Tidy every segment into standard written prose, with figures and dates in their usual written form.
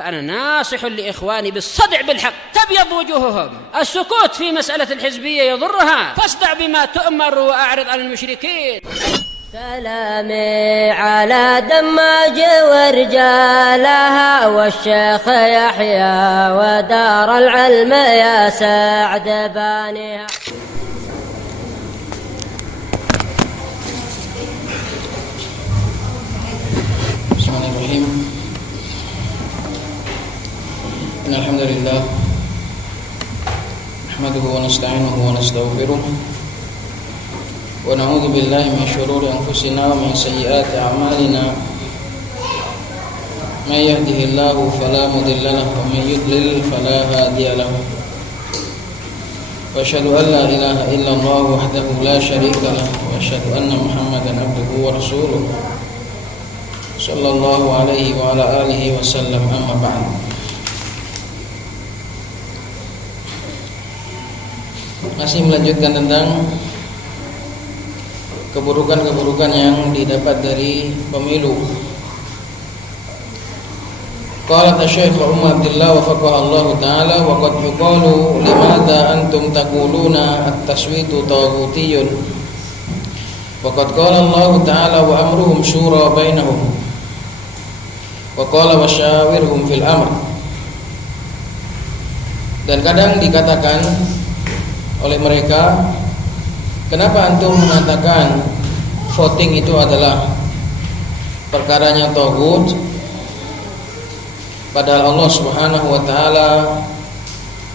فأنا ناصح لإخواني بالصدع بالحق تبيض وجوههم. السكوت في مسألة الحزبية يضرها، فاصدع بما تؤمر وأعرض عن المشركين. سلامي على دماج ورجالها والشيخ يحيى ودار العلم يا سعد بانيها. Bismillahirrahmanirrahim. Alhamdulillah nahmaduhu wa nasta'inuhu wa nastaghfiruh wa na'udzu billahi min shururi anfusina wa min sayyiati a'malina. May yahdihillahu fala mudilla lahu wa may yudlil fala hadiya lahu. Wa asyhadu an la ilaha illallah wahdahu la syarika lahu wa asyhadu anna Muhammadan abduhu wa rasuluh sallallahu alaihi wa ala alihi wasallam. Amma ba'd. Masih melanjutkan tentang keburukan-keburukan yang didapat dari pemilu. Qala Syekh Umar Abdullah wafaqahu Allah taala wa qad yuqalu limadha antum taquluna at-taswitu taghutiyun wa qad qala Allah taala wa amruhum syura bainahum wa qala wasyawirhum fil amr. Dan kadang dikatakan oleh mereka, kenapa antum mengatakan voting itu adalah perkaranya taghut, padahal Allah Subhanahu wa taala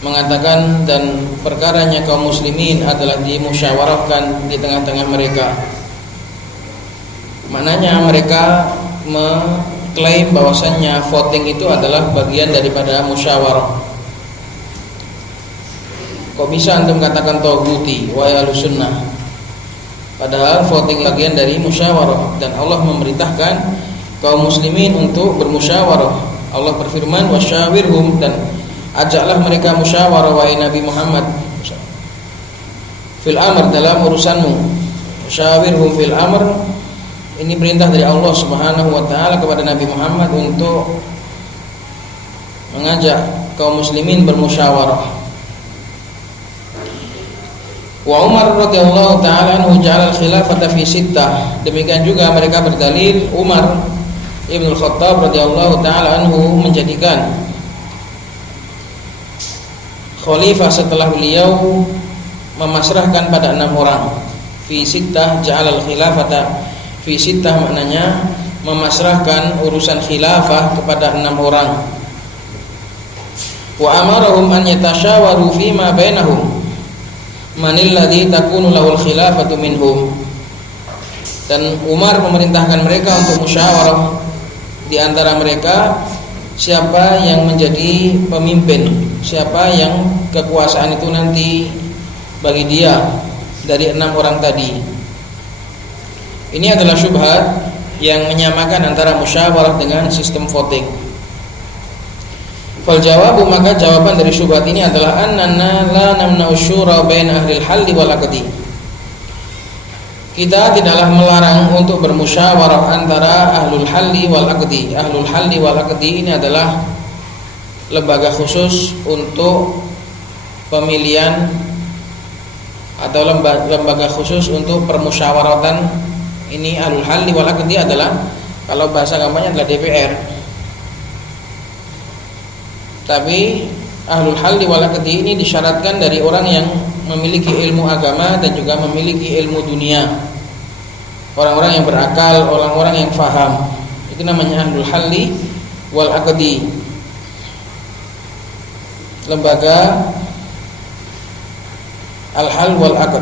mengatakan dan perkaranya kaum muslimin adalah dimusyawarahkan di tengah-tengah mereka. Maknanya mereka mengklaim bahwasannya voting itu adalah bagian daripada musyawarah. Kok bisa antum katakan taghuti wahai ahlussunnah? Padahal voting bagian dari musyawarah dan Allah memerintahkan kaum muslimin untuk bermusyawarah. Allah berfirman wasyawirhum, dan ajaklah mereka musyawarah wahai Nabi Muhammad fil amr, dalam urusanmu. Wasyawirhum fil amr, ini perintah dari Allah Subhanahu wa taala kepada Nabi Muhammad untuk mengajak kaum muslimin bermusyawarah. Wa Umar radhiyallahu ta'ala anhu ja'ala al-khilafata fi sittah. Demikian juga mereka berdalil Umar Ibn Khattab radhiyallahu ta'ala anhu menjadikan khalifah setelah beliau memasrahkan pada 6 orang. Fi sittah ja'ala al-khilafata fi sittah, maknanya memasrahkan urusan khilafah kepada 6 orang. Wa amarahum an yatasyawaru fima bainahum manil ladzi takunu lahul khilafatu minhum. Dan Umar memerintahkan mereka untuk musyawarah di antara mereka, siapa yang menjadi pemimpin, siapa yang kekuasaan itu nanti bagi dia dari 6 orang tadi. Ini adalah syubhat yang menyamakan antara musyawarah dengan sistem voting. Fal jawabu, maka jawaban dari syubhat ini adalah annana la namna'u syura bain ahli al-halli wal aqdi. Kita tidaklah melarang untuk bermusyawarah antara ahlul halli wal aqdi. Ahlul halli wal aqdi ini adalah lembaga khusus untuk pemilihan atau lembaga khusus untuk permusyawaratan. Ini ahlul halli wal aqdi adalah, kalau bahasa gampangnya adalah DPR. Tapi ahlul halli wal aqdi ini disyaratkan dari orang yang memiliki ilmu agama dan juga memiliki ilmu dunia. Orang-orang yang berakal, orang-orang yang faham. Itu namanya ahlul halli wal aqdi. Lembaga al-hal wal aqd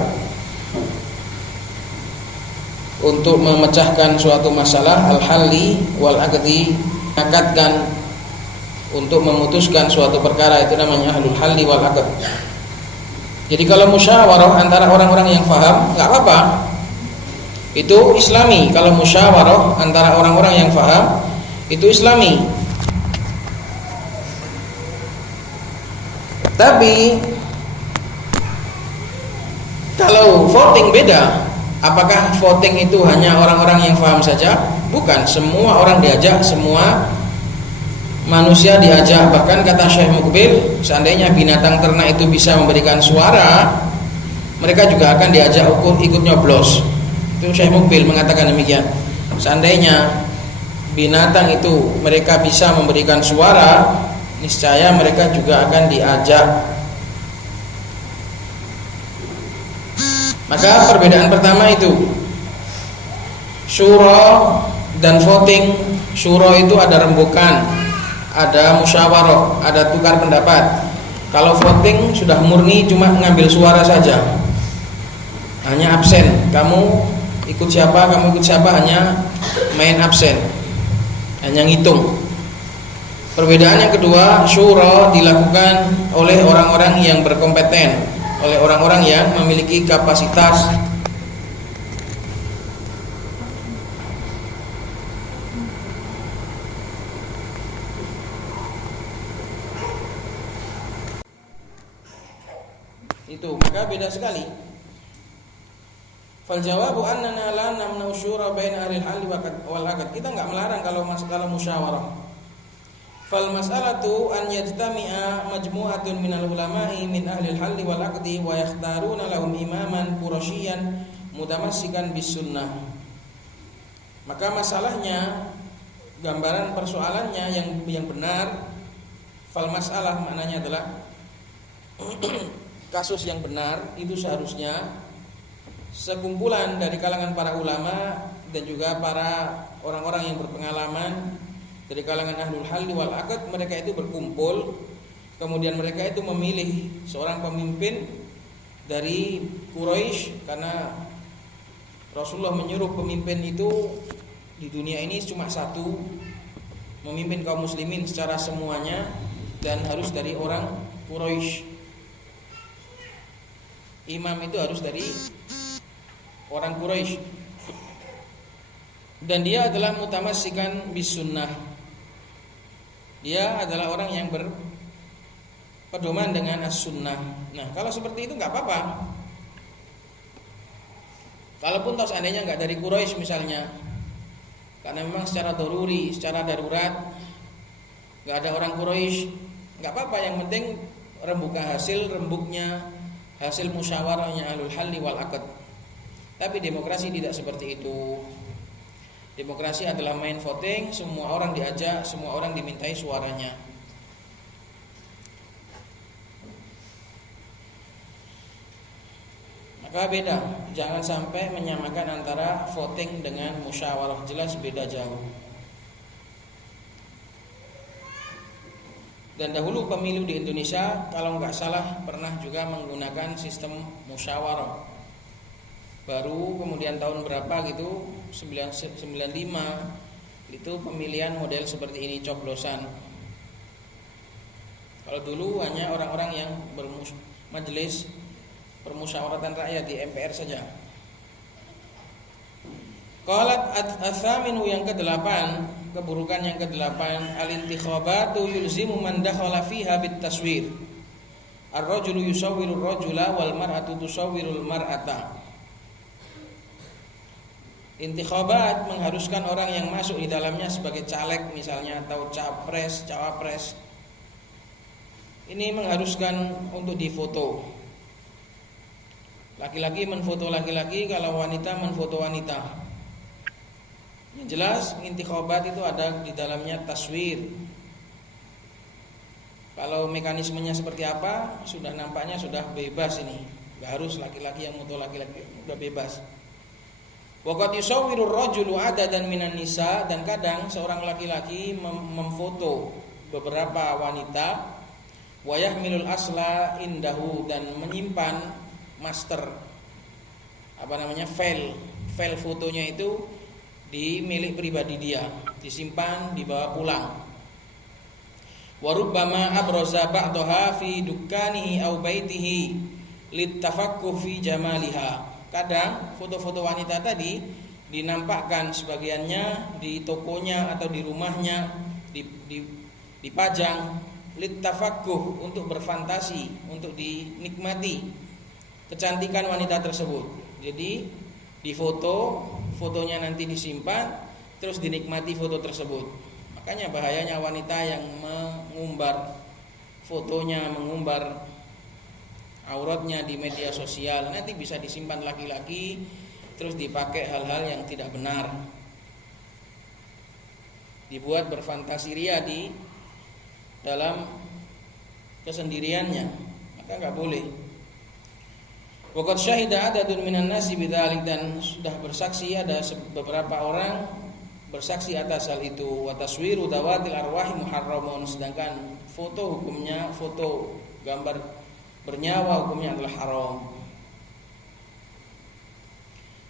untuk memecahkan suatu masalah. Al-halli wal aqdi mengakatkan untuk memutuskan suatu perkara, itu namanya ahlul halli wal aqd. Jadi kalau musyawarah antara orang-orang yang faham, enggak apa-apa, itu islami. Kalau musyawarah antara orang-orang yang faham, itu islami. Tapi kalau voting beda. Apakah voting itu hanya orang-orang yang faham saja? Bukan, semua orang diajak, semua manusia diajak, bahkan kata Syekh Mukbil, seandainya binatang ternak itu bisa memberikan suara, mereka juga akan diajak ikut nyoblos. Itu Syekh Mukbil mengatakan demikian. Seandainya binatang itu mereka bisa memberikan suara, niscaya mereka juga akan diajak. Maka perbedaan pertama itu syura dan voting. Syura itu ada rembukan, ada musyawarah, ada tukar pendapat. Kalau voting sudah murni cuma ngambil suara saja, hanya absen. Kamu ikut siapa, hanya main absen, hanya ngitung. Perbedaan yang kedua, syura dilakukan oleh orang-orang yang berkompeten, oleh orang-orang yang memiliki kapasitas. Itu maka beda sekali. Fal jawabu annana la namnu syura baina ahli al-hal wal aqd. Kita enggak melarang kalau musyawarah. Fal mas'alatu an yajtami'a majmu'atun minal ulama'i min ahli al-hal wal aqdi wa yakhtaruna lahum imaman qurasyian mutamassikan bis sunnah. Maka masalahnya, gambaran persoalannya yang benar, fal mas'alah maknanya adalah kasus yang benar itu seharusnya sekumpulan dari kalangan para ulama dan juga para orang-orang yang berpengalaman dari kalangan ahlul halli wal aqd. Mereka itu berkumpul, kemudian mereka itu memilih seorang pemimpin dari Quraisy, karena Rasulullah menyuruh pemimpin itu di dunia ini cuma satu, memimpin kaum muslimin secara semuanya, dan harus dari orang Quraisy. Imam itu harus dari orang Quraisy, dan dia adalah mutamassikan bis sunnah. Dia adalah orang yang berpedoman dengan as-sunnah. Nah, kalau seperti itu nggak apa-apa. Kalaupun toh seandainya nggak dari Quraisy misalnya, karena memang secara daruri, secara darurat nggak ada orang Quraisy, nggak apa-apa. Yang penting rembuknya hasil musyawarahnya ahlul halli wal aqd. Tapi demokrasi tidak seperti itu. Demokrasi adalah main voting, semua orang diajak, semua orang dimintai suaranya. Maka beda, jangan sampai menyamakan antara voting dengan musyawarah, jelas beda jauh. Dan dahulu pemilu di Indonesia kalau nggak salah pernah juga menggunakan sistem musyawarah. Baru kemudian tahun berapa gitu, 95 itu pemilihan model seperti ini, coblosan. Kalau dulu hanya orang-orang yang majelis permusyawaratan rakyat di MPR saja. Qalat ats-tsaminu, yang ke-8, keburukan yang ke-8, al-intikhabatu yulzimu man dakhala fiha bit taswir. Ar-rajulu yusawwiru ar-rajula wal mar'atu tusawwiru al-mar'ata. Intikhabat mengharuskan orang yang masuk di dalamnya sebagai caleg misalnya, atau capres, cawapres. Ini mengharuskan untuk difoto. Laki-laki menfoto laki-laki, kalau wanita menfoto wanita. Yang jelas intikhabat itu ada di dalamnya taswir. Kalau mekanismenya seperti apa, sudah nampaknya sudah bebas ini. Gak harus laki-laki yang foto laki-laki, sudah bebas. Waqad yusawwirur rajulu adadan minan nisa, dan kadang seorang laki-laki memfoto beberapa wanita, wa yahmilul asla indahu, dan menyimpan master file fotonya itu di milik pribadi dia, disimpan, dibawa pulang. Wa rubbama abraza ba'daha fi dukkanihi aw baitihi littafaqquh fi jamaliha. Kadang foto-foto wanita tadi dinampakkan sebagiannya di tokonya atau di rumahnya, dipajang littafaqquh, untuk berfantasi, untuk dinikmati kecantikan wanita tersebut. Jadi di fotonya nanti disimpan, terus dinikmati foto tersebut. Makanya bahayanya wanita yang mengumbar fotonya, mengumbar auratnya di media sosial, nanti bisa disimpan laki-laki terus dipakai hal-hal yang tidak benar, dibuat berfantasi ria di dalam kesendiriannya, maka nggak boleh. Waqad syahida adadun minan nasi bidzalik, dan sudah bersaksi ada beberapa orang bersaksi atas hal itu. Wa taswiru dawatil arwahi muharramun, sedangkan foto hukumnya, foto gambar bernyawa hukumnya adalah haram.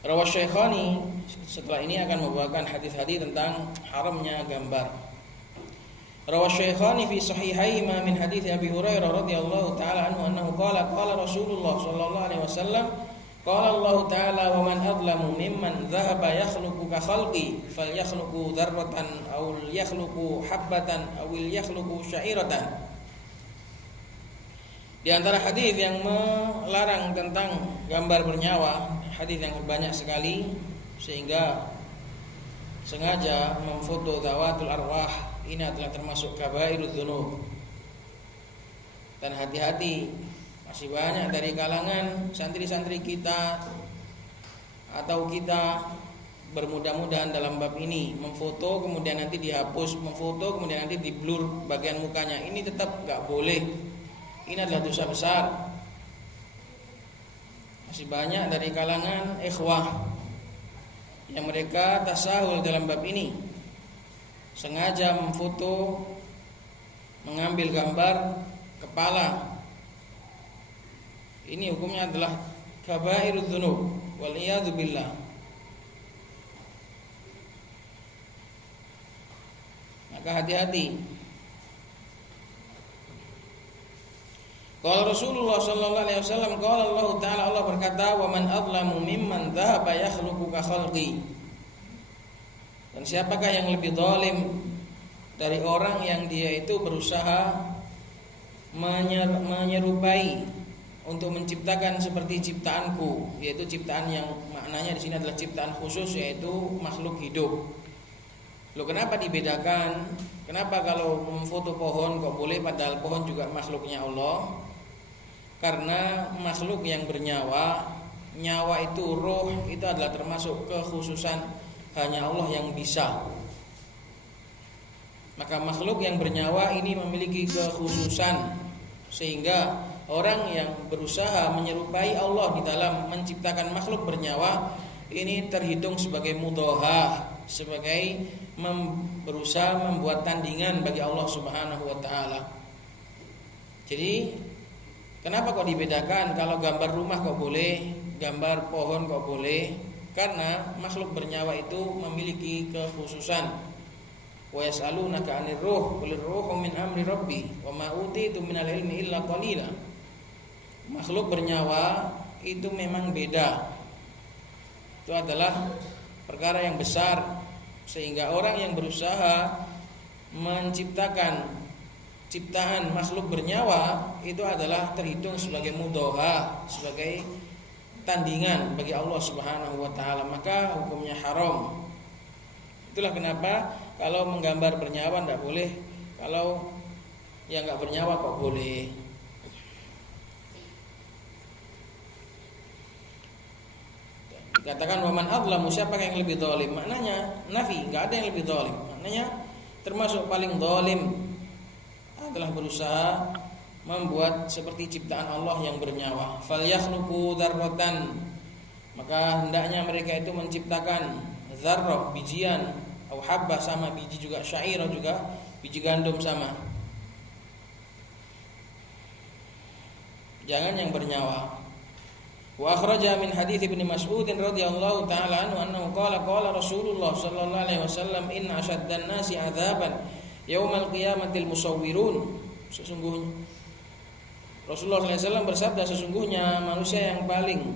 Rawah Syaikhani, setelah ini akan membawakan hadis-hadis tentang haramnya gambar. Rawah Syaikhani fi sahihaihima min hadits Abi Hurairah radhiyallahu taala anhu annahu qala qala Rasulullah sallallahu alaihi wasallam qala Allah taala wa man adlamu mimman dhahaba yakhluqu ka khalqi falyakhluqu dzarratan aw yakhluqu habbatan aw yakhluqu sya'iratan. Di antara hadis yang melarang tentang gambar bernyawa, hadis yang banyak sekali, sehingga sengaja memfoto zawatul arwah ini adalah termasuk kabairudz dzunub. Dan hati-hati, masih banyak dari kalangan santri-santri kita atau kita bermudah-mudahan dalam bab ini, memfoto kemudian nanti dihapus, memfoto kemudian nanti diblur bagian mukanya. Ini tetap gak boleh. Ini adalah dosa besar. Masih banyak dari kalangan ikhwah yang mereka tasahul dalam bab ini, sengaja memfoto, mengambil gambar kepala. Ini hukumnya adalah kabairudz dzunub wal iyadzu billah. Maka hati-hati. Qala Rasulullah sallallahu alaihi wasallam, qala Allah taala, Allah berkata, wa man adlamu mimman dhahaba yakhluqu ka khalqi. Dan siapakah yang lebih zalim dari orang yang dia itu berusaha menyerupai untuk menciptakan seperti ciptaanku, yaitu ciptaan yang maknanya di sini adalah ciptaan khusus, yaitu makhluk hidup. Loh, kenapa dibedakan? Kenapa kalau memfoto pohon kok boleh padahal pohon juga makhluknya Allah? Karena makhluk yang bernyawa, nyawa itu, roh itu adalah termasuk kekhususan hanya Allah yang bisa. Maka makhluk yang bernyawa ini memiliki kekhususan, sehingga orang yang berusaha menyerupai Allah di dalam menciptakan makhluk bernyawa ini terhitung sebagai mudhahah, sebagai berusaha membuat tandingan bagi Allah Subhanahu wa taala. Jadi kenapa kok dibedakan? Kalau gambar rumah kok boleh, gambar pohon kok boleh? Karena makhluk bernyawa itu memiliki kekhususan. Wa yas'alunaka 'anir ruh, qul ruhu min amri rabbi, wa ma utitu minal ilmi illa qalila. Makhluk bernyawa itu memang beda. Itu adalah perkara yang besar, sehingga orang yang berusaha menciptakan ciptaan makhluk bernyawa itu adalah terhitung sebagai mudhahah, sebagai tandingan bagi Allah Subhanahu wa taala, maka hukumnya haram. Itulah kenapa kalau menggambar bernyawa tidak boleh, kalau yang enggak bernyawa kok boleh. Dikatakan waman adlamu, siapa yang lebih zalim? Maknanya nafi, enggak ada yang lebih zalim. Maknanya termasuk paling zalim adalah berusaha membuat seperti ciptaan Allah yang bernyawa. Falyakhluqu dzarratan, maka hendaknya mereka itu menciptakan dzarrah, bijian, au habbah sama biji juga, syairah juga, biji gandum sama. Jangan yang bernyawa. Wa akhraja min hadits Ibnu Mas'ud radhiyallahu ta'ala anhu annahu qala qala Rasulullah sallallahu alaihi wasallam inna asyaddan nasi 'adzaban yaumal qiyamatil musawwirun. Sesungguhnya Rasulullah sallallahu alaihi wasallam bersabda, sesungguhnya manusia yang paling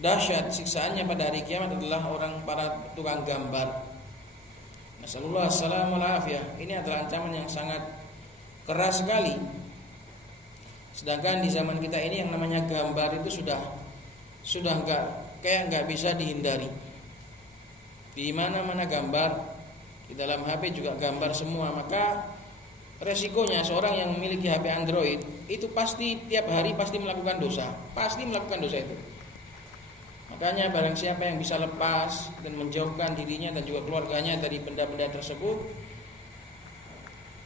dahsyat siksaannya pada hari kiamat adalah orang para tukang gambar. Nasallallahu alaihi wasallam. Ini adalah ancaman yang sangat keras sekali. Sedangkan di zaman kita ini yang namanya gambar itu sudah enggak bisa dihindari. Di mana-mana gambar di dalam HP juga gambar semua, maka resikonya seorang yang memiliki HP Android itu pasti tiap hari pasti melakukan dosa itu. Makanya barang siapa yang bisa lepas dan menjauhkan dirinya dan juga keluarganya dari benda-benda tersebut,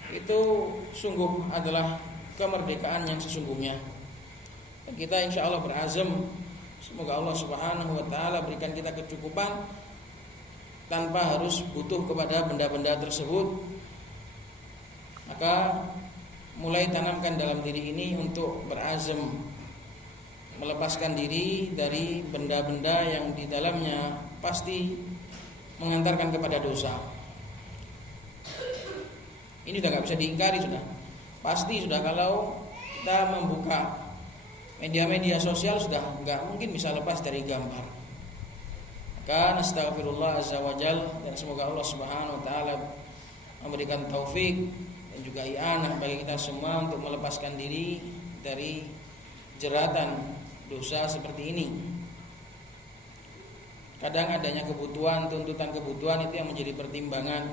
itu sungguh adalah kemerdekaan yang sesungguhnya. Dan kita insya Allah berazam, semoga Allah Subhanahu wa ta'ala berikan kita kecukupan tanpa harus butuh kepada benda-benda tersebut. Maka mulai tanamkan dalam diri ini untuk berazam melepaskan diri dari benda-benda yang di dalamnya pasti mengantarkan kepada dosa. Ini sudah gak bisa diingkari, sudah pasti sudah. Kalau kita membuka media-media sosial sudah gak mungkin bisa lepas dari gambar. Maka nastaghfirullah azza wa jal, dan semoga Allah Subhanahu wa ta'ala memberikan taufik dan juga i'anah bagi kita semua untuk melepaskan diri dari jeratan dosa seperti ini. Kadang adanya kebutuhan, tuntutan kebutuhan itu yang menjadi pertimbangan.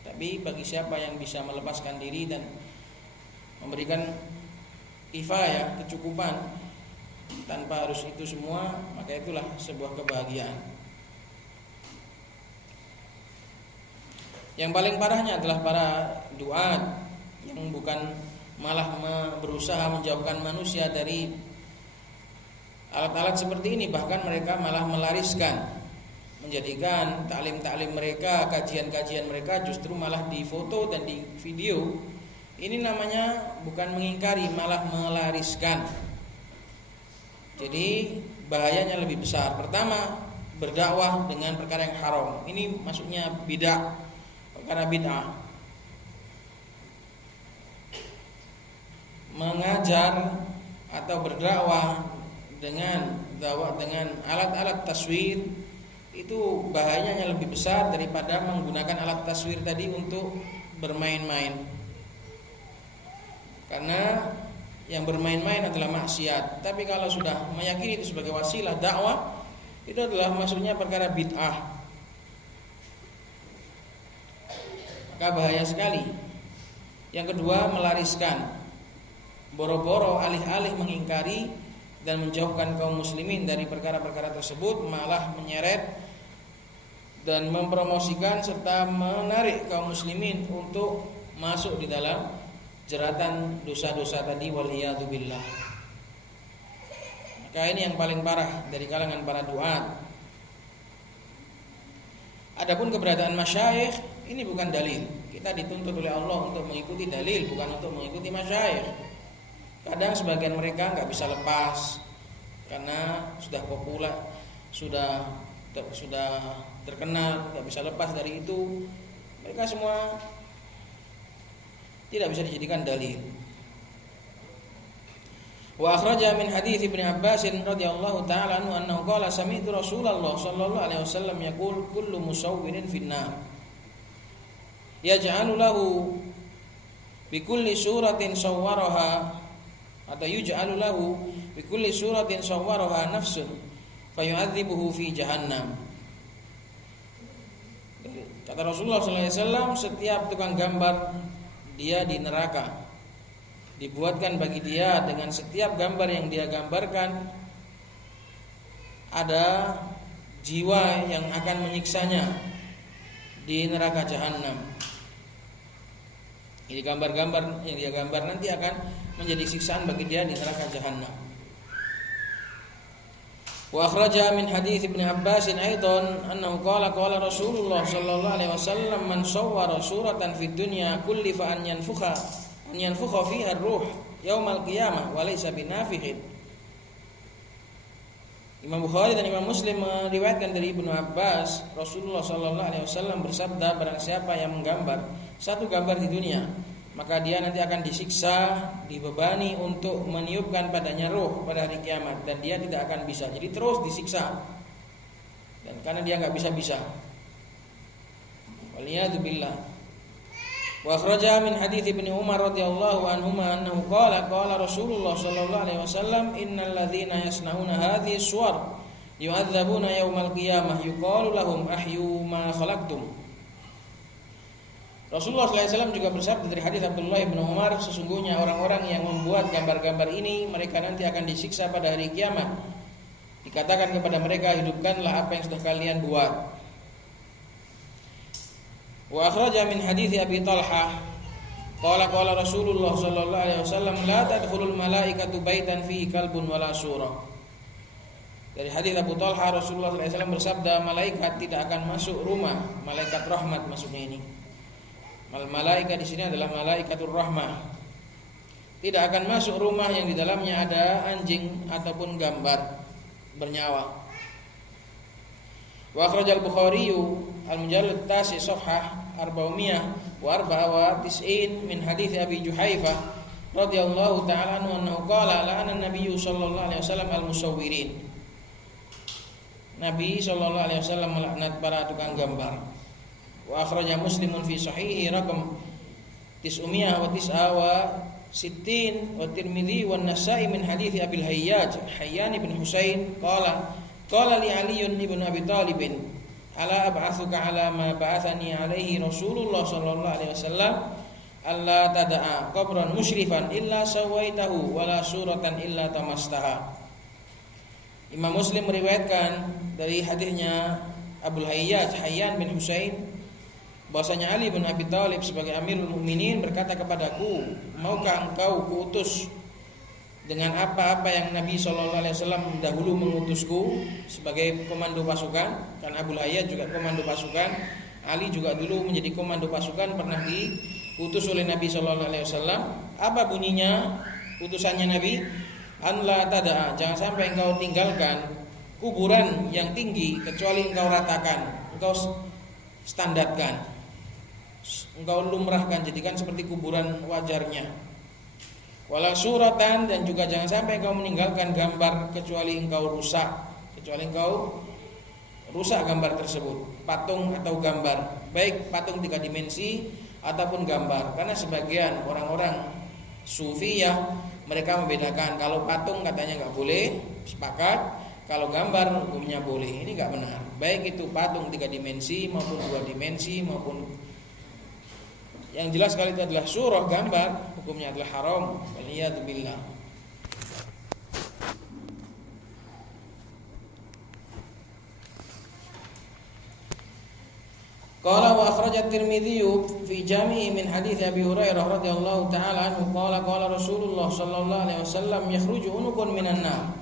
Tapi bagi siapa yang bisa melepaskan diri dan memberikan kifayah, kecukupan tanpa harus itu semua, maka itulah sebuah kebahagiaan. Yang paling parahnya adalah para duat yang bukan malah berusaha menjauhkan manusia dari alat-alat seperti ini, bahkan mereka malah melariskan, menjadikan taklim-taklim mereka, kajian-kajian mereka justru malah difoto dan di video. Ini namanya bukan mengingkari, malah melariskan. Jadi bahayanya lebih besar. Pertama, berdakwah dengan perkara yang haram. Ini maksudnya bid'ah, perkara bid'ah. Mengajar atau berdakwah dengan alat-alat taswir itu bahayanya lebih besar daripada menggunakan alat taswir tadi untuk bermain-main. Karena yang bermain-main adalah maksiat. Tapi kalau sudah meyakini itu sebagai wasilah dakwah, itu adalah maksudnya perkara bid'ah. Maka bahaya sekali. Yang kedua, melariskan. Boro-boro alih-alih mengingkari dan menjauhkan kaum muslimin dari perkara-perkara tersebut, malah menyeret dan mempromosikan serta menarik kaum muslimin untuk masuk di dalam jeratan dosa-dosa tadi, waliyadzubillah. Maka ini yang paling parah dari kalangan para duat. Adapun keberadaan masyayikh ini bukan dalil. Kita dituntut oleh Allah untuk mengikuti dalil, bukan untuk mengikuti masyayikh. Kadang sebagian mereka nggak bisa lepas karena sudah populer, sudah terkenal, nggak bisa lepas dari itu. Mereka semua tidak bisa dijadikan dalil. Wa akhraja min hadits Ibnu Abbas radhiyallahu ta'ala anhu annahu qala sami'tu Rasulullah sallallahu alaihi wasallam yaqul kullu musawwirin finnar yaj'alu lahu bi kulli suratin sawwaraha atau yuj'alu lahu bi kulli suratin sawwaraha nafsun fayu'adzibuhu fi jahannam. Kata Rasulullah sallallahu alaihi wasallam, setiap tukang gambar dia di neraka, dibuatkan bagi dia dengan setiap gambar yang dia gambarkan ada jiwa yang akan menyiksanya di neraka jahanam. Jadi gambar-gambar yang dia gambar nanti akan menjadi siksaan bagi dia di neraka jahanam. Wa akhraja min hadits Ibnu Abbas aidan annahu qala Rasulullah sallallahu alaihi wasallam man sawwara suratan fid dunya kullifa an yanfukha fiha ar-ruh yaumal qiyamah wa laysa binafihin. Imam Bukhari dan Imam Muslim meriwayatkan dari Ibnu Abbas, Rasulullah sallallahu alaihi wasallam bersabda, barang siapa yang menggambar satu gambar di dunia, maka dia nanti akan disiksa, dibebani untuk meniupkan padanya roh pada hari kiamat, dan dia tidak akan bisa. Jadi terus disiksa. Dan karena dia enggak bisa-bisa. Waliyadzubillah. Wa akhraja min hadits Ibnu Umar radhiyallahu anhuma annahu qala Rasulullah sallallahu alaihi wasallam innal ladzina yasnauna hadhihi suwar yu'adzabuna yaumal qiyamah yuqalu lahum ahyu ma khalaqtum Rasulullah SAW juga bersabda dari hadis Abdullah bin Umar, sesungguhnya orang-orang yang membuat gambar-gambar ini mereka nanti akan disiksa pada hari kiamat. Dikatakan kepada mereka, hidupkanlah apa yang sudah kalian buat. Wa akhraja min hadits Abi Talhah qala Rasulullah sallallahu alaihi wasallam la tadkhulul malaikatu baitan fihi kalbun wala surah. Dari hadis Abu Talhah, Rasulullah sallallahu alaihi wasallam bersabda, malaikat tidak akan masuk rumah, malaikat rahmat maksudnya ini. Malaikat di sini adalah malaikatur rahmah. Tidak akan masuk rumah yang di dalamnya ada anjing ataupun gambar bernyawa. Wa akhrajal Bukhari al-mujallad tasi safhah 494 min hadits Abi Juhaifah radhiyallahu ta'ala anhu qala la'ana an-nabiy sallallahu alaihi wasallam al-musawwirin. Nabi sallallahu alaihi wasallam melaknat para tukang gambar. Wa akhraja Muslimun fi sahihi raqam 969 wa Tirmidzi wa Nasa'i min hadits Abil Hayyaj Hayyan bin Husain qala li Ali bin Abi Thalib ala ab'atsuka ala ma ba'athani alaihi Rasulullah sallallahu alaihi wasallam alla tada'a qabran musyrifan illa sawaitahu wala suratan illa tamastaha. Imam Muslim meriwayatkan dari hadisnya Abul Hayyaj Hayyan bin Husain bahwasanya Ali bin Abi Thalib sebagai Amirul Mukminin berkata kepadaku, maukah engkau kuutus dengan apa-apa yang Nabi sallallahu alaihi wasallam dahulu mengutusku sebagai komando pasukan? Kan Abu Hayyaj juga komando pasukan, Ali juga dulu menjadi komando pasukan, pernah diutus oleh Nabi sallallahu alaihi wasallam. Apa bunyinya utusannya Nabi? An la tada'a, jangan sampai engkau tinggalkan kuburan yang tinggi kecuali engkau ratakan, engkau standarkan, engkau lumrahkan, jadikan seperti kuburan wajarnya. Wala suratan, dan juga jangan sampai engkau meninggalkan gambar kecuali engkau rusak gambar tersebut, patung atau gambar, baik patung 3 dimensi ataupun gambar. Karena sebagian orang-orang sufiyah mereka membedakan, kalau patung katanya enggak boleh, sepakat, kalau gambar hukumnya boleh. Ini enggak benar. Baik itu patung 3 dimensi maupun 2 dimensi maupun yang jelas sekali itu adalah surah gambar, hukumnya adalah haram. Waliyadzubillah. Qala wa akhrajat Tirmidzi fi Jami' min hadits Abi Hurairah radhiyallahu ta'ala anhu qala Rasulullah sallallahu alaihi wasallam yakhruju unukun minan nar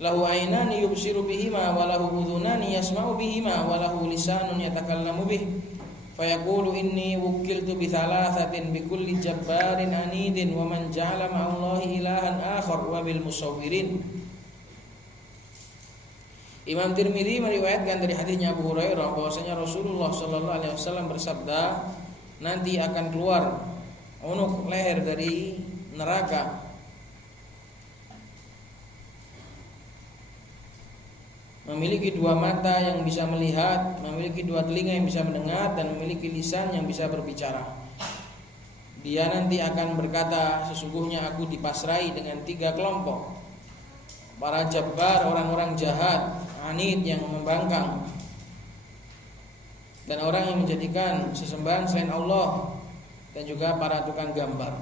lahu aynani yubsiru bihima wa lahu udhunani yasma'u bihima wa lahu lisanun yatakallamu bih fayaqulu inni wukiltu bi thalathatin bi kulli jabbarin anidin wa man ja'ala ma'allahi ilahan akhar wa bil musawwirin. Imam Tirmidzi meriwayatkan dari hadisnya Abu Hurairah bahwasanya Rasulullah sallallahu alaihi wasallam bersabda, nanti akan keluar unuk leher dari neraka memiliki 2 mata yang bisa melihat, memiliki 2 telinga yang bisa mendengar, dan memiliki lisan yang bisa berbicara. Dia nanti akan berkata, sesungguhnya aku dipasrai dengan 3 kelompok, para jabbar, orang-orang jahat, anid yang membangkang, dan orang yang menjadikan sesembahan selain Allah, dan juga para tukang gambar.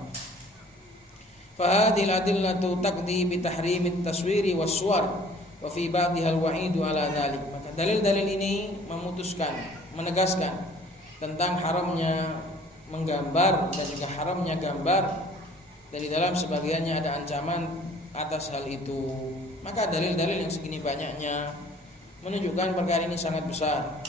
Fahadil adillatu taqdi bi tahrimit taswiri was suwar wa fi ba'dihal wa'idu ala dzalik. Maka dalil-dalil ini menegaskan tentang haramnya menggambar dan juga haramnya gambar, dan di dalam sebagiannya ada ancaman atas hal itu. Maka dalil-dalil yang segini banyaknya menunjukkan perkara ini sangat besar,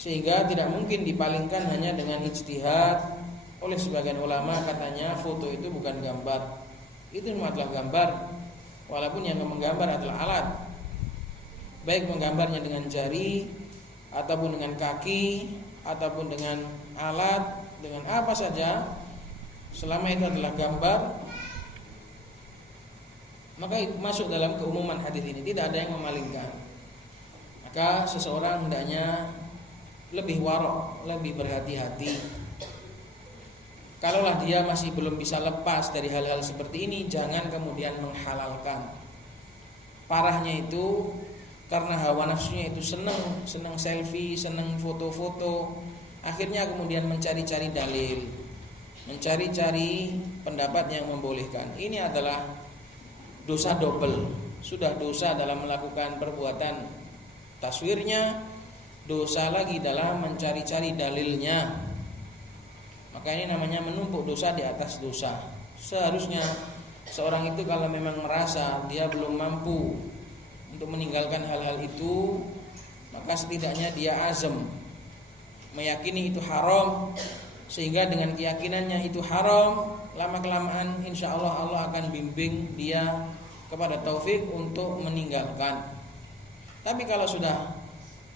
sehingga tidak mungkin dipalingkan hanya dengan ijtihad. Oleh sebagian ulama katanya foto itu bukan gambar, itu adalah gambar, walaupun yang menggambar adalah alat, baik menggambarnya dengan jari ataupun dengan kaki ataupun dengan alat, dengan apa saja, selama itu adalah gambar, maka masuk dalam keumuman hadis ini, tidak ada yang memalingkan. Maka seseorang hendaknya lebih warok, lebih berhati-hati. Kalaulah dia masih belum bisa lepas dari hal-hal seperti ini, jangan kemudian menghalalkan. Parahnya itu karena hawa nafsunya itu senang selfie, senang foto-foto, akhirnya kemudian mencari-cari dalil, mencari-cari pendapat yang membolehkan. Ini adalah dosa double. Sudah dosa dalam melakukan perbuatan taswirnya, dosa lagi dalam mencari-cari dalilnya. Maka ini namanya menumpuk dosa di atas dosa. Seharusnya seorang itu kalau memang merasa dia belum mampu untuk meninggalkan hal-hal itu, maka setidaknya dia azam meyakini itu haram, sehingga dengan keyakinannya itu haram, lama-kelamaan insya Allah Allah akan bimbing dia kepada taufik untuk meninggalkan. Tapi kalau sudah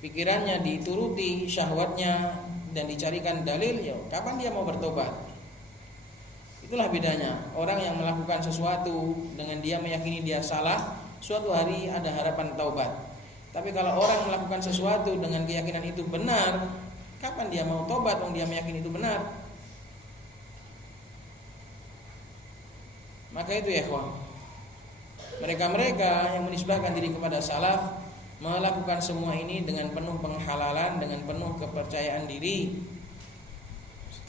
pikirannya dituruti syahwatnya dan dicarikan dalil, ya kapan dia mau bertobat? Itulah bedanya. Orang yang melakukan sesuatu dengan dia meyakini dia salah, suatu hari ada harapan taubat. Tapi kalau orang melakukan sesuatu dengan keyakinan itu benar, kapan dia mau tobat kalau dia meyakini itu benar? Maka itu ya ikhwan, mereka-mereka yang menisbahkan diri kepada salaf melakukan semua ini dengan penuh penghalalan, dengan penuh kepercayaan diri.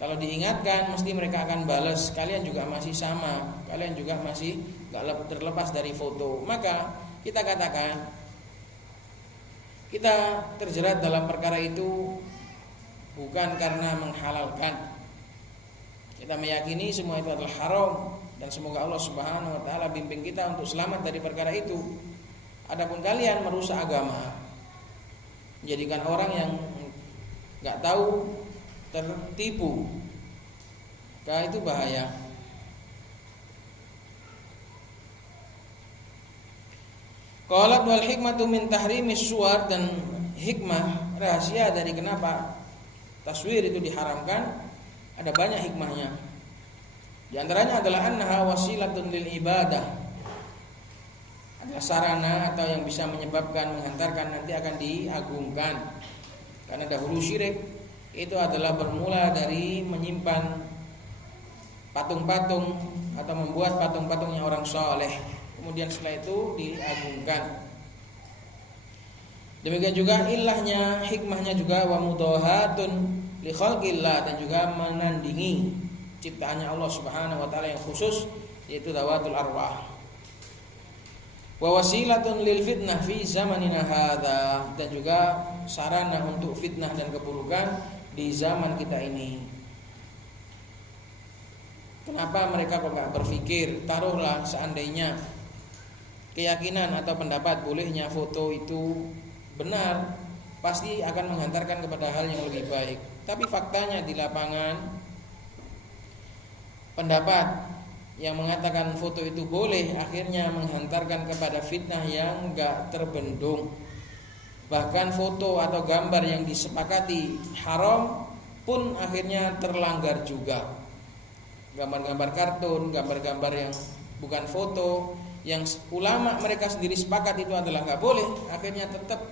Kalau diingatkan mesti mereka akan balas, kalian juga masih sama, kalian juga masih gak terlepas dari foto. Maka kita katakan kita terjerat dalam perkara itu bukan karena menghalalkan. Kita meyakini semua itu adalah haram, dan semoga Allah Subhanahu wa taala bimbing kita untuk selamat dari perkara itu. Adapun kalian merusak agama, menjadikan orang yang enggak tahu tertipu, maka itu bahaya. Qalat wal hikmatu min tahrimis suwar, dan hikmah rahasia dari kenapa taswir itu diharamkan ada banyak hikmahnya. Di antaranya adalah annaha wasilatun lil ibadah, adalah sarana atau yang bisa menyebabkan menghantarkan nanti akan diagungkan. Karena dahulu syirik itu adalah bermula dari menyimpan patung-patung atau membuat patung-patungnya orang soleh, kemudian setelah itu diagungkan. Demikian juga ilahnya, hikmahnya juga wa mudahatun li khalqillah, dan juga menandingi ciptaannya Allah Subhanahu wa taala yang khusus, yaitu dawatul arwah. Wa wasilatun lil fitnah fi zamanina hadza, dan juga sarana untuk fitnah dan keburukan di zaman kita ini. Kenapa mereka kok enggak berpikir, taruhlah seandainya keyakinan atau pendapat bolehnya foto itu benar, pasti akan menghantarkan kepada hal yang lebih baik. Tapi faktanya di lapangan, pendapat yang mengatakan foto itu boleh akhirnya menghantarkan kepada fitnah yang enggak terbendung. Bahkan foto atau gambar yang disepakati haram pun akhirnya terlanggar juga. Gambar-gambar kartun, gambar-gambar yang bukan foto, yang ulama mereka sendiri sepakat itu adalah enggak boleh, akhirnya tetap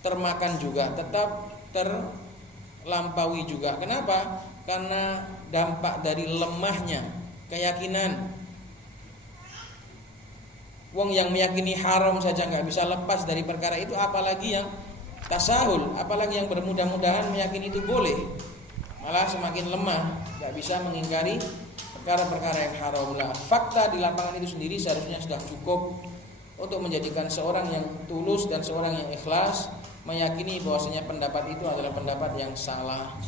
termakan juga, tetap terlampaui juga. Kenapa? Karena dampak dari lemahnya keyakinan. Wong yang meyakini haram saja nggak bisa lepas dari perkara itu, apalagi yang tasahul, apalagi yang bermudah-mudahan meyakini itu boleh, malah semakin lemah, nggak bisa mengingkari perkara-perkara yang haram. Lah, fakta di lapangan itu sendiri seharusnya sudah cukup untuk menjadikan seorang yang tulus dan seorang yang ikhlas meyakini bahwasanya pendapat itu adalah pendapat yang salah.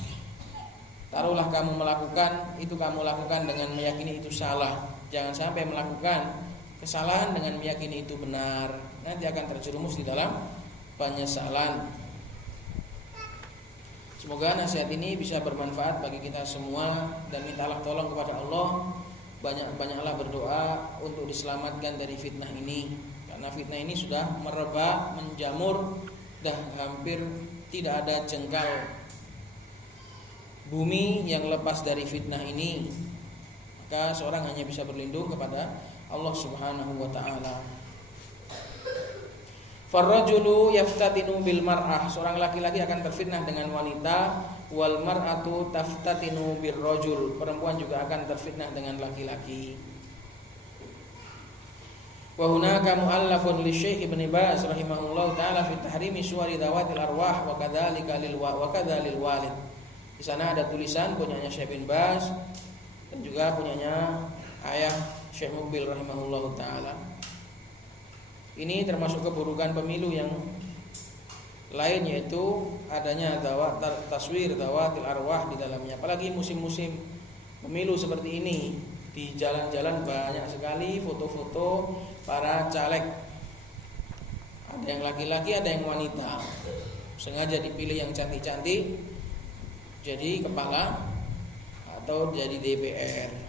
Taruhlah kamu melakukan itu, kamu lakukan dengan meyakini itu salah. Jangan sampai melakukan kesalahan dengan meyakini itu benar, nanti akan terjerumus di dalam penyesalan. Semoga nasihat ini bisa bermanfaat bagi kita semua, dan mintalah tolong kepada Allah, banyak-banyaklah berdoa untuk diselamatkan dari fitnah ini. Karena fitnah ini sudah merebak, menjamur, dah hampir tidak ada jengkal bumi yang lepas dari fitnah ini. Maka seorang hanya bisa berlindung kepada Allah Subhanahu wa taala. Farrajulu yaftatinu bil mar'ah, seorang laki-laki akan terfitnah dengan wanita, wal mar'atu taftatinu bir rajul, perempuan juga akan terfitnah dengan laki-laki. Wa hunaka mu'allafun li Syekh Ibn Baz rahimahullahu taala fi tahrimi suwari dawatil arwah wa kadzalika lil walid. Di sana ada tulisan punyanya Syekh Ibn Baz dan juga punyanya ayah Syekh Muqbil rahimahullahu taala. Ini termasuk keburukan pemilu yang lain, yaitu adanya taswir dawatil arwah di dalamnya. Apalagi musim-musim pemilu seperti ini, di jalan-jalan banyak sekali foto-foto para caleg. Ada yang laki-laki, ada yang wanita. Sengaja dipilih yang cantik-cantik jadi kepala atau jadi DPR.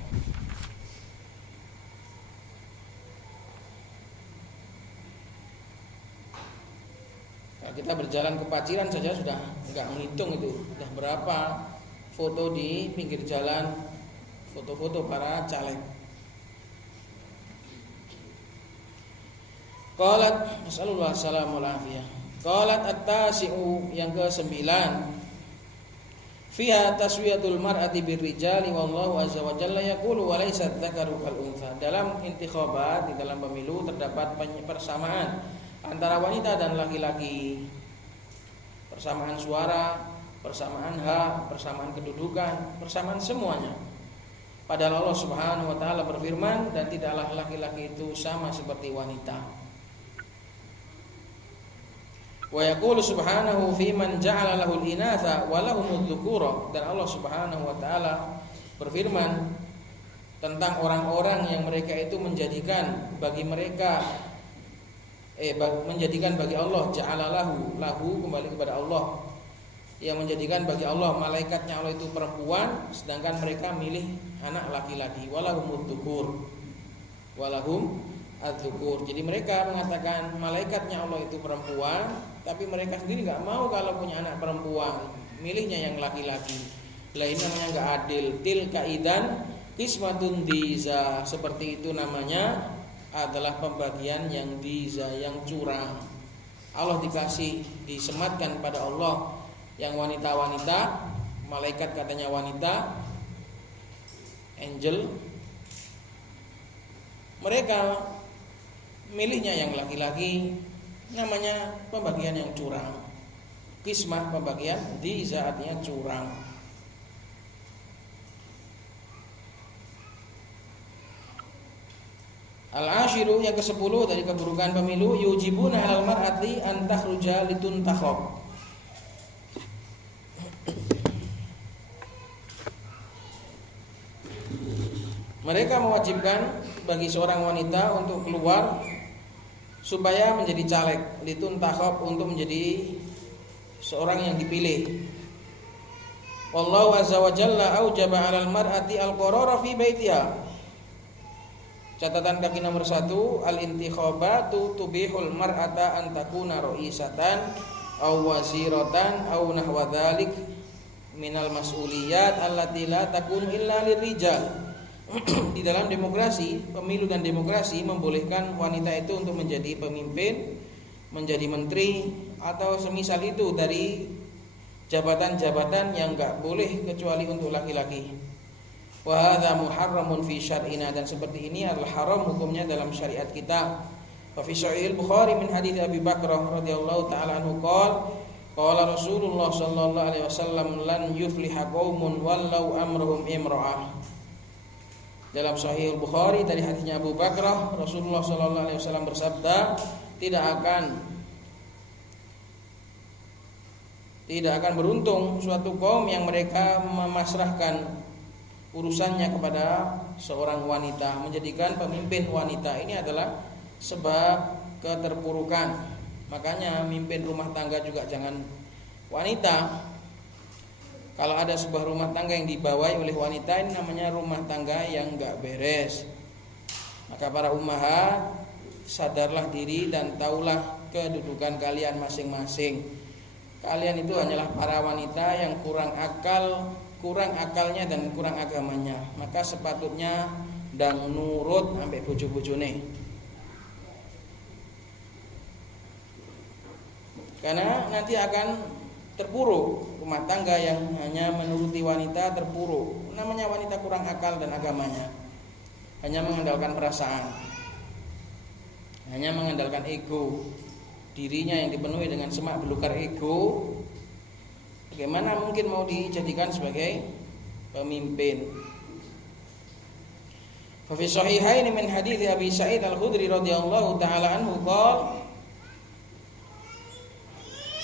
Kalau kita berjalan ke Paciran saja sudah enggak menghitung itu sudah berapa foto di pinggir jalan, foto-foto para caleg. Qalat nasallallahu salamu alafiyah. Qalat at-tasi'u, yang ke-9, fiha taswiyatul mar'ati birrijali wallahu azza wa jalla yaqulu wa laysa dzakaru kal untha. Dalam intikhabat, di dalam pemilu terdapat persamaan antara wanita dan laki-laki. Persamaan suara, persamaan hak, persamaan kedudukan, persamaan semuanya. Padahal Allah Subhanahu wa taala berfirman, dan tidaklah laki-laki itu sama seperti wanita. Wa yaqulu subhanahu fi man ja'ala lahul inatha wa lahumudz dzukura. Dan Allah Subhanahu wa taala berfirman tentang orang-orang yang mereka itu menjadikan bagi mereka menjadikan bagi Allah, ja'ala lahu kembali kepada Allah, yang menjadikan bagi Allah malaikatnya Allah itu perempuan, sedangkan mereka milih anak laki-laki. Walahum adzukur. Jadi mereka mengatakan malaikatnya Allah itu perempuan, tapi mereka sendiri nggak mau kalau punya anak perempuan, milihnya yang laki-laki. Lain namanya nggak adil. Tilka idan qismatun diza. Seperti itu namanya adalah pembagian yang diza, yang curang. Allah disematkan pada Allah yang wanita-wanita, malaikat katanya wanita, angel. Mereka milihnya yang laki-laki, namanya pembagian yang curang. Qismah, pembagian, diza artinya curang. Al-ashiru, yang ke-10 dari keburukan pemilu, yujibuna 'alal mar'ati an takhruja lituntakhab. Mereka mewajibkan bagi seorang wanita untuk keluar supaya menjadi caleg, lituntakhab, untuk menjadi seorang yang dipilih. Wallahu azza wa jalla aujaba 'alal mar'ati al-qarara fi baitiha. Catatan kaki nomor 1, al-intikhabatu tubihul mar'ata an takuna ra'isatan aw waziratan aw nahwa dzalik minal mas'uliyat allati la takunu illa lirijal. Di dalam demokrasi, pemilu dan demokrasi membolehkan wanita itu untuk menjadi pemimpin, menjadi menteri, atau semisal itu dari jabatan-jabatan yang enggak boleh kecuali untuk laki-laki. Wa hadza muharramun fi syar'ina, dan seperti ini adalah haram hukumnya dalam syariat kita. Fa fi sahih al-Bukhari min hadits Abi Bakrah radhiyallahu taala anhu qala Rasulullah sallallahu alaihi wasallam lan yufliha qaumun wallau amruhum imra'ah. Dalam Sahih Al-Bukhari dari hadisnya Abu Bakrah, Rasulullah sallallahu alaihi wasallam bersabda, tidak akan beruntung suatu kaum yang mereka memasrahkan urusannya kepada seorang wanita, menjadikan pemimpin wanita. Ini adalah sebab keterpurukan. Makanya mimpin rumah tangga juga jangan wanita. Kalau ada sebuah rumah tangga yang dibawahi oleh wanita, ini namanya rumah tangga yang enggak beres. Maka para ummahat, sadarlah diri dan taulah kedudukan kalian masing-masing. Kalian itu hanyalah para wanita yang kurang akalnya dan kurang agamanya. Maka sepatutnya ndang nurut sampai bojo-bojone. Karena nanti akan terpuruk rumah tangga yang hanya menuruti wanita, terpuruk. Namanya wanita kurang akal dan agamanya, hanya mengandalkan perasaan. hanya mengandalkan ego, dirinya yang dipenuhi dengan semak belukar ego, bagaimana mungkin mau dijadikan sebagai pemimpin? Fa fi sahihaini min hadits Abi Sa'id Al-Khudri radhiyallahu taala anhu qala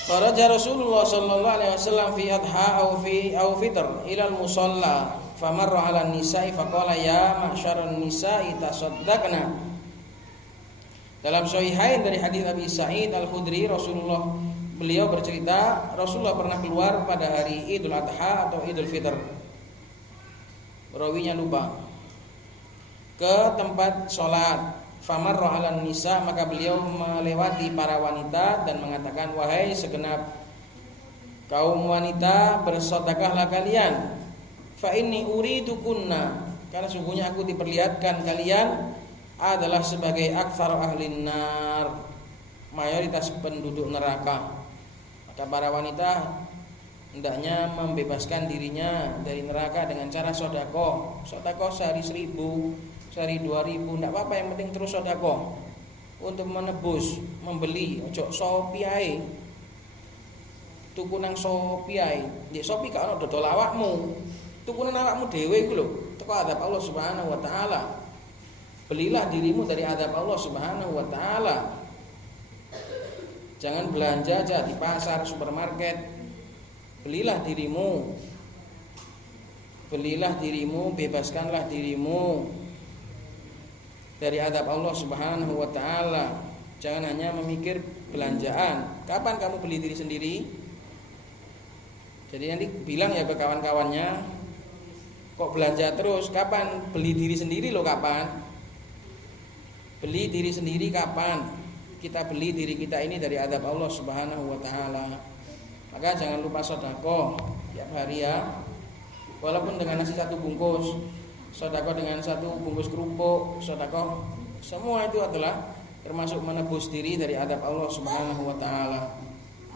kharaja Rasulullah sallallahu alaihi wasallam fi adha aw fitr ila al-musalla famarra 'ala an-nisa'i faqala ya ma'syaran nisa'i tasaddaqna. Dalam sahihain dari hadis Abi Sa'id Al-Khudri, beliau bercerita Rasulullah pernah keluar pada hari Idul Adha atau Idul Fitr. Rawinya lupa. Ke tempat sholat, famarra 'alan nisa, maka beliau melewati para wanita dan mengatakan, wahai segenap kaum wanita, bersedekahlah kalian, fa inni uridukunna, karena sungguhnya aku diperlihatkan kalian adalah sebagai aktsar ahlin nar, mayoritas penduduk neraka. Maka para wanita hendaknya membebaskan dirinya dari neraka dengan cara sedekah. Sedekah sehari 1.000, sehari 2.000, tidak apa-apa, yang penting terus sedekah untuk menebus, membeli. Ojo sopi ae, tuku nang sopi ae. Nggih sopi gak ono dodol awakmu, tuku nang awakmu dhewe iku lho, teko adab Allah Subhanahu wa taala. Belilah dirimu dari adab Allah Subhanahu wa taala. Jangan belanja aja di pasar, supermarket. Belilah dirimu, bebaskanlah dirimu dari adab Allah Subhanahu wa taala. Jangan hanya memikir belanjaan. Kapan kamu beli diri sendiri? Jadi nanti bilang ya ke kawan-kawannya, kok belanja terus? Kapan beli diri sendiri loh, kapan? Beli diri sendiri kapan? Kita beli diri kita ini dari adab Allah Subhanahu wa taala. Maka jangan lupa sedekah tiap hari ya. Walaupun dengan nasi 1 bungkus, sedekah dengan 1 bungkus kerupuk, sedekah, semua itu adalah termasuk menebus diri dari adab Allah Subhanahu wa taala.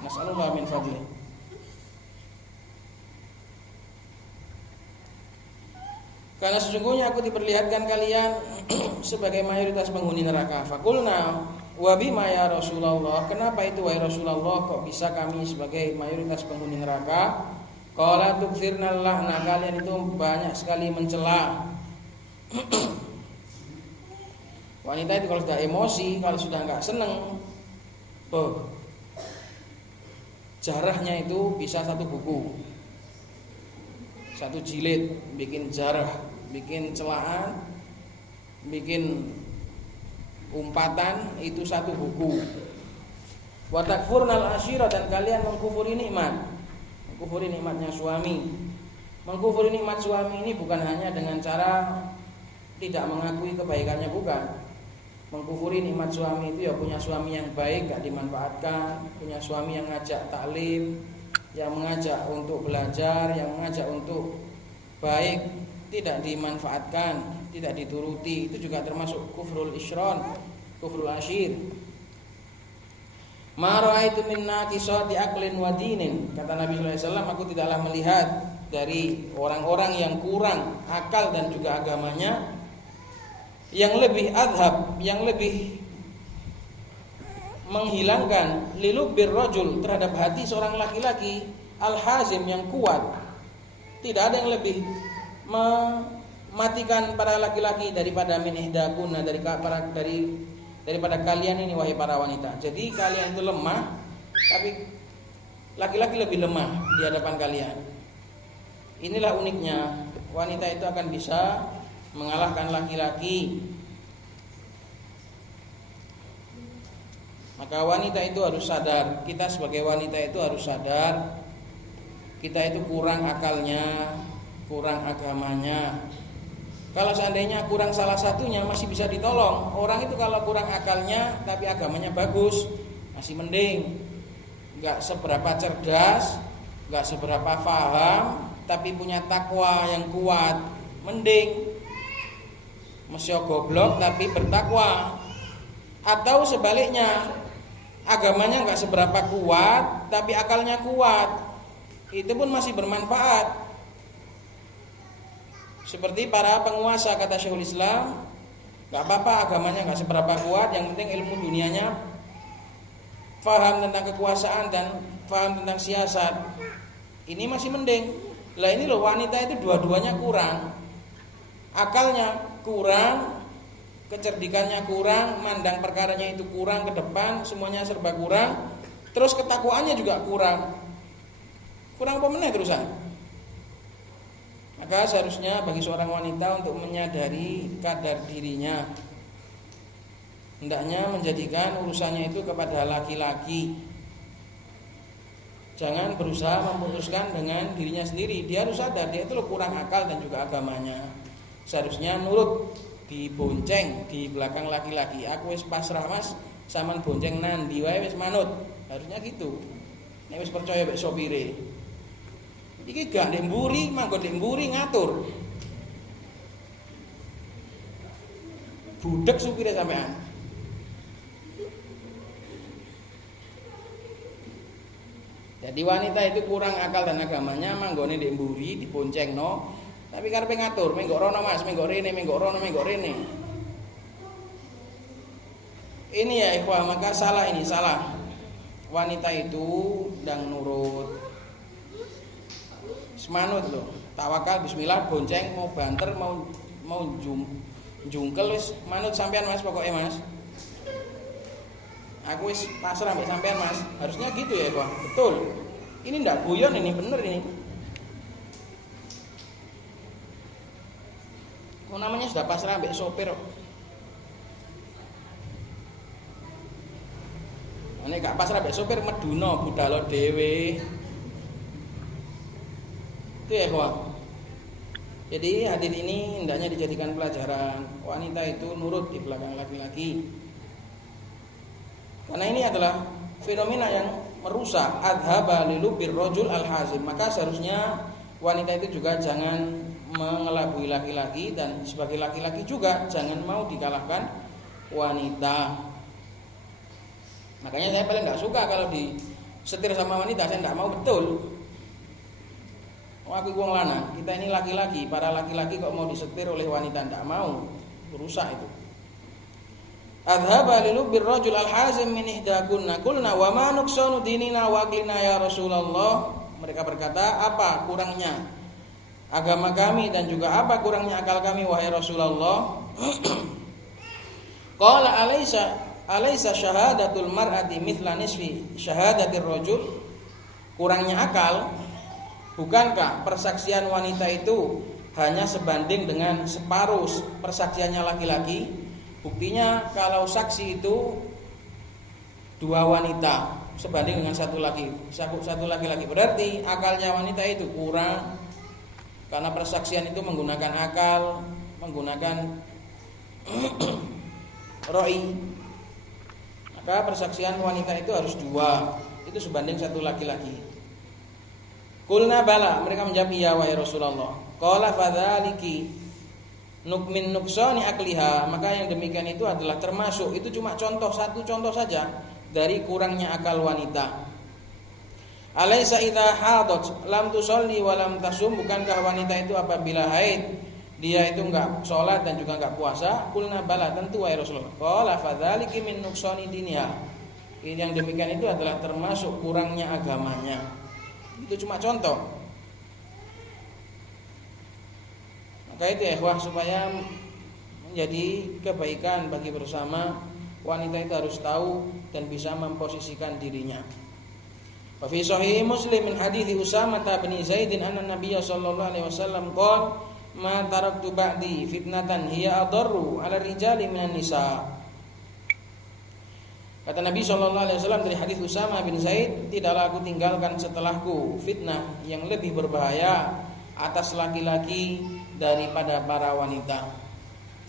Nas'alullah min fadli. Karena sesungguhnya aku diperlihatkan kalian sebagai mayoritas penghuni neraka. Fakulna wa bima ya Rasulullah, kenapa itu wahai Rasulullah, kok bisa kami sebagai mayoritas penghuni neraka? Qala tukfirnal la'na, kalian itu banyak sekali mencela. Wanita itu kalau sudah emosi, kalau sudah enggak seneng, jarahnya itu bisa 1 buku, 1 jilid, bikin jarah, bikin celaan, bikin umpatan, itu 1 buku. Wa takfurnal asyirah, dan kalian mengkufuri nikmat, mengkufuri nikmatnya suami. Mengkufuri nikmat suami ini bukan hanya dengan cara tidak mengakui kebaikannya, bukan. Mengkufuri nikmat suami itu ya punya suami yang baik gak dimanfaatkan, punya suami yang ngajak taklim, yang mengajak untuk belajar, yang mengajak untuk baik, tidak dimanfaatkan, tidak dituruti. Itu juga termasuk kufrul isyron, kufrul asyir. Ma ra'aitu min naqisati aqlin wa dinin, kata Nabi sallallahu alaihi wasallam, aku tidaklah melihat dari orang-orang yang kurang akal dan juga agamanya, yang lebih adhab, yang lebih menghilangkan lilubir rajul, terhadap hati seorang laki-laki, al-hazim, yang kuat. Tidak ada yang lebih mematikan para laki-laki daripada min ihdakuna, daripada kalian ini wahai para wanita. Jadi kalian itu lemah, tapi laki-laki lebih lemah di hadapan kalian. Inilah uniknya, wanita itu akan bisa mengalahkan laki-laki. Maka wanita itu harus sadar, kita sebagai wanita itu harus sadar, kita itu kurang akalnya, kurang agamanya. Kalau seandainya kurang salah satunya masih bisa ditolong. Orang itu kalau kurang akalnya tapi agamanya bagus, masih mending. Gak seberapa cerdas, gak seberapa paham, tapi punya takwa yang kuat, mending. Masih goblok tapi bertakwa. Atau sebaliknya, agamanya gak seberapa kuat tapi akalnya kuat, itu pun masih bermanfaat. Seperti para penguasa, kata Syekhul Islam, Gak apa-apa agamanya gak seberapa kuat, yang penting ilmu dunianya, paham tentang kekuasaan dan paham tentang siasat, ini masih mending. Lah ini loh, wanita itu dua-duanya kurang, akalnya kurang, kecerdikannya kurang, mandang perkaranya itu kurang ke depan, semuanya serba kurang, terus ketakwaannya juga kurang apa meneh terusan. Maka seharusnya bagi seorang wanita untuk menyadari kadar dirinya, hendaknya menjadikan urusannya itu kepada laki-laki. Jangan berusaha memutuskan dengan dirinya sendiri. Dia harus sadar dia itu kurang akal dan juga agamanya. Seharusnya nurut, dibonceng di belakang laki-laki. Aku wis pasrah Mas, sampean bonceng nandi wae wis manut. Harusnya gitu. Nek wis percaya mek sopire. Iki gak ndek mburi, manggon ndek mburi ngatur. Budek supire sampean. Jadi wanita itu kurang akal dan agamanya, manggone ndek mburi diboncengno, tapi karepe ngatur, menggok rono Mas, menggok rene, menggok rono, menggok rene. Ini ya ikhwah, maka salah ini, salah. Wanita itu ndang nurut. Semanut loh, tawakal bismillah, bonceng, mau banter, mau jungkel wis manut sampean Mas, pokoknya Mas. Aku wis pasrah mbek sampean Mas. Harusnya gitu ya, Pak. Betul. Ini ndak guyon, ini bener ini. Oh, namanya sudah pasrah mbek sopir. Nek gak pasrah mbek sopir meduno budalo dhewe. Itu ya, Pak. Jadi hadis ini hendaknya dijadikan pelajaran. Wanita itu nurut di belakang laki-laki. Karena ini adalah fenomena yang merusak adhaba lilubir rajul al-hazim. Maka seharusnya wanita itu juga jangan mengelabui laki-laki, dan sebagai laki-laki juga jangan mau dikalahkan wanita. Makanya saya paling nggak suka kalau disetir sama wanita, saya nggak mau betul. Aku wong lanang, kita ini laki-laki, para laki-laki kok mau disetir oleh wanita, ndak mau, rusak itu. Adhaba lilubir rajul al-hazim min ihdakunna qulna wa ma nuqsanu dinina wa aqlina ya Rasulullah. Mereka berkata, apa kurangnya agama kami dan juga apa kurangnya akal kami wahai Rasulullah? Qala alaysa syahadatul mar'ati mithla nisfi syahadatir rajul? Kurangnya akal, bukankah persaksian wanita itu hanya sebanding dengan separuh persaksiannya laki-laki? Buktinya kalau saksi itu dua wanita sebanding dengan satu laki-laki, berarti akalnya wanita itu kurang. Karena persaksian itu menggunakan akal, menggunakan roi. Maka persaksian wanita itu harus dua, itu sebanding satu laki-laki. Qulna bala, mereka menjawab iya wahai Rasulullah. Qala fadzaliki nukmin nuksani akliha, maka yang demikian itu adalah termasuk, itu cuma satu contoh saja dari kurangnya akal wanita. Alaysa idza hadat lam tusalli wa lam tasum, bukankah wanita itu apabila haid dia itu enggak sholat dan juga enggak puasa? Qulna bala, tentu wahai Rasulullah. Qala fadzaliki min nuksani diniha, yang demikian itu adalah termasuk kurangnya agamanya. Itu cuma contoh. Maka itu ya ikhwah, supaya menjadi kebaikan bagi bersama, wanita itu harus tahu dan bisa memposisikan dirinya. Wa fi sahih Muslim min hadits Usamah bin Zaid anna Nabiy sallallahu alaihi wasallam qala ma taraktu ba'di fitnatan hiya adarru 'ala rijali minan nisa. Kata Nabi sallallahu alaihi wasallam dari hadits Usamah bin Zaid, tidaklah aku tinggalkan setelahku fitnah yang lebih berbahaya atas laki-laki daripada para wanita.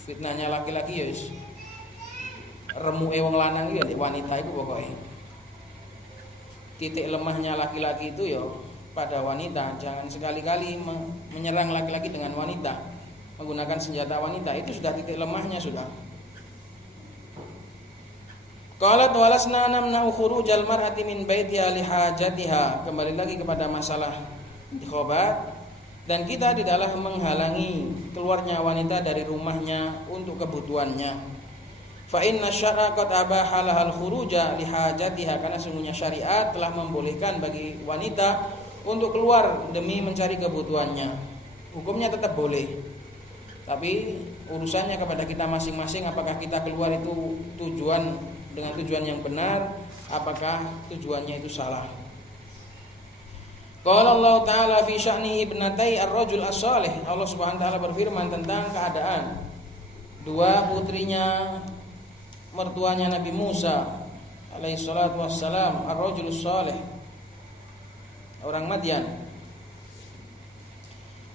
Fitnahnya laki-laki ya wis remuke wong lanang ya wanita itu pokoknya. Titik lemahnya laki-laki itu ya pada wanita. Jangan sekali-kali menyerang laki-laki dengan wanita, menggunakan senjata wanita, itu sudah titik lemahnya sudah. Qalat walasna namna'u khurujal mar'ati min baitiha li hajatiha. Kembali lagi kepada masalah khobat. Dan kita tidaklah menghalangi keluarnya wanita dari rumahnya untuk kebutuhannya. Fa inna syar'a qad abaha lahal khuruja li hajatiha, karena sungguhnya syariat telah membolehkan bagi wanita untuk keluar demi mencari kebutuhannya. Hukumnya tetap boleh. Tapi urusannya kepada kita masing-masing, apakah kita keluar itu dengan tujuan yang benar, apakah tujuannya itu salah. Qala Allah Ta'ala fi sya'ni ibnatai ar-rajul as-salih. Allah Subhanahu wa taala berfirman tentang keadaan dua putrinya mertuanya Nabi Musa alaihi salatu wassalam, ar-rajul as-salih, orang Madian.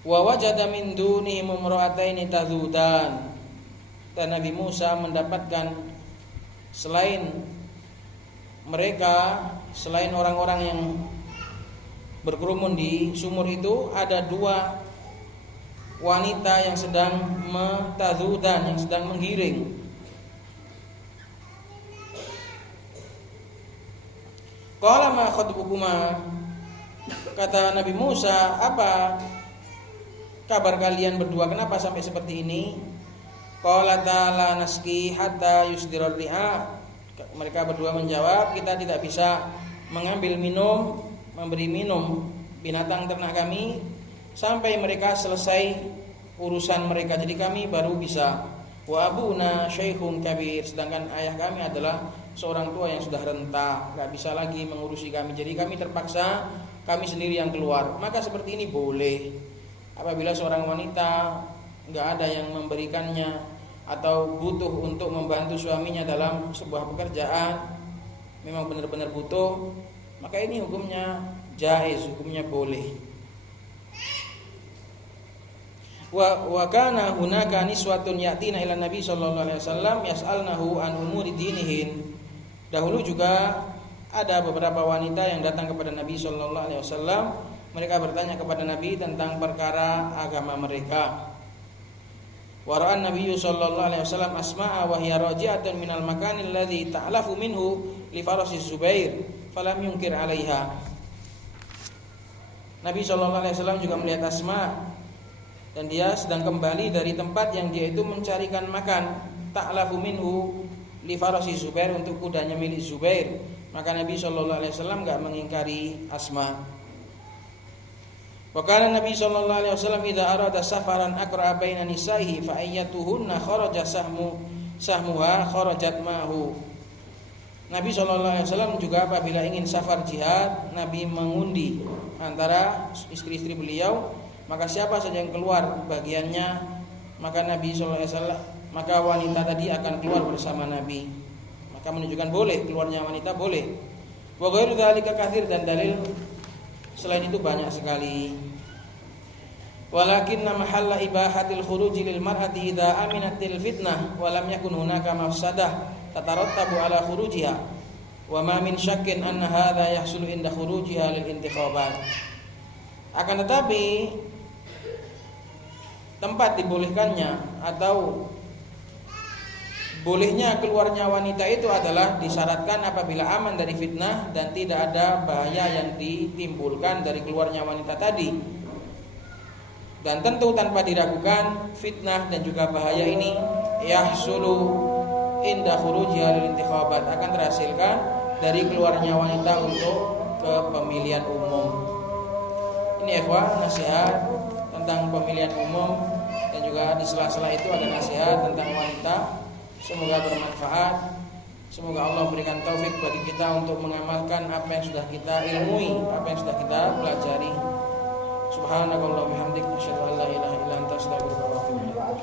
Wa wajada min dunihim imra'ataini tazudan. Dan Nabi Musa mendapatkan selain mereka, selain orang-orang yang berkerumun di sumur itu, ada dua wanita yang sedang tazudan, yang sedang menggiring. Qala ma khatbukuma, kata Nabi Musa, apa kabar kalian berdua, kenapa sampai seperti ini? Qala ta'ala naski hatta yusdirar ri'a. Mereka berdua menjawab, kita tidak bisa mengambil minum, memberi minum binatang ternak kami sampai mereka selesai urusan mereka, jadi kami baru bisa. Wa abuna syaikhun kabir, sedangkan ayah kami adalah seorang tua yang sudah renta, gak bisa lagi mengurusi kami, jadi kami terpaksa kami sendiri yang keluar. Maka seperti ini boleh apabila seorang wanita gak ada yang memberikannya atau butuh untuk membantu suaminya dalam sebuah pekerjaan, memang benar-benar butuh, maka ini hukumnya jaiz, hukumnya boleh. Wa kana hunaka niswatun yatina ila Nabi sallallahu alaihi wasallam yas'alnahu an umuri dinihin. Dahulu juga ada beberapa wanita yang datang kepada Nabi sallallahu alaihi wasallam, mereka bertanya kepada Nabi tentang perkara agama mereka. Wa ra'an Nabi sallallahu alaihi wasallam Asma'a wa hiya raji'atun minal makanil ladzi ta'lafu minhu li farasi Zubair falam yunkir 'alaiha. Nabi sallallahu alaihi wasallam juga melihat Asma, dan dia sedang kembali dari tempat yang dia itu mencarikan makan, ta'lafu minhu li farasi Zubair, untuk kudanya milik Zubair. Maka Nabi sallallahu alaihi wasallam enggak mengingkari Asma. Wa kana Nabi sallallahu alaihi wasallam idza arada safaran aqra baina nisaihi fa ayyatuhunna kharaja sahmuha kharajat ma'hu. Nabi sallallahu alaihi wasallam juga apabila ingin safar jihad, Nabi mengundi antara istri-istri beliau, maka siapa saja yang keluar bagiannya, maka Nabi sallallahu alaihi wasallam, maka wanita tadi akan keluar bersama Nabi. Maka menunjukkan boleh keluarnya wanita, boleh. Wa ghairu dzalika katsir, dan dalil selain itu banyak sekali. Walakinna mahalla ibahatil khuruji lil mar'ati idza aminatil fitnah wa lam yakun hunaka mafsadah tatarattabu ala khurujiha wa ma min syakkin anna hadza yahsulu inda khurujiha lil intikhabat. Akan tetapi tempat dibolehkannya atau bolehnya keluarnya wanita itu adalah disyaratkan apabila aman dari fitnah dan tidak ada bahaya yang ditimbulkan dari keluarnya wanita tadi. Dan tentu tanpa diragukan fitnah dan juga bahaya ini yahsulu inda khurujiha lil intikhabat, akan terhasilkan dari keluarnya wanita untuk kepemilihan umum. Ini ikhwan nasihat tentang pemilihan umum, dan juga di sela-sela itu ada nasihat tentang wanita. Semoga bermanfaat. Semoga Allah berikan taufik bagi kita untuk mengamalkan apa yang sudah kita ilmui, apa yang sudah kita pelajari. Subhanakallahumma wa bihamdika asyhadu an la ilaha illa anta astaghfiruka wa atubu ilaik.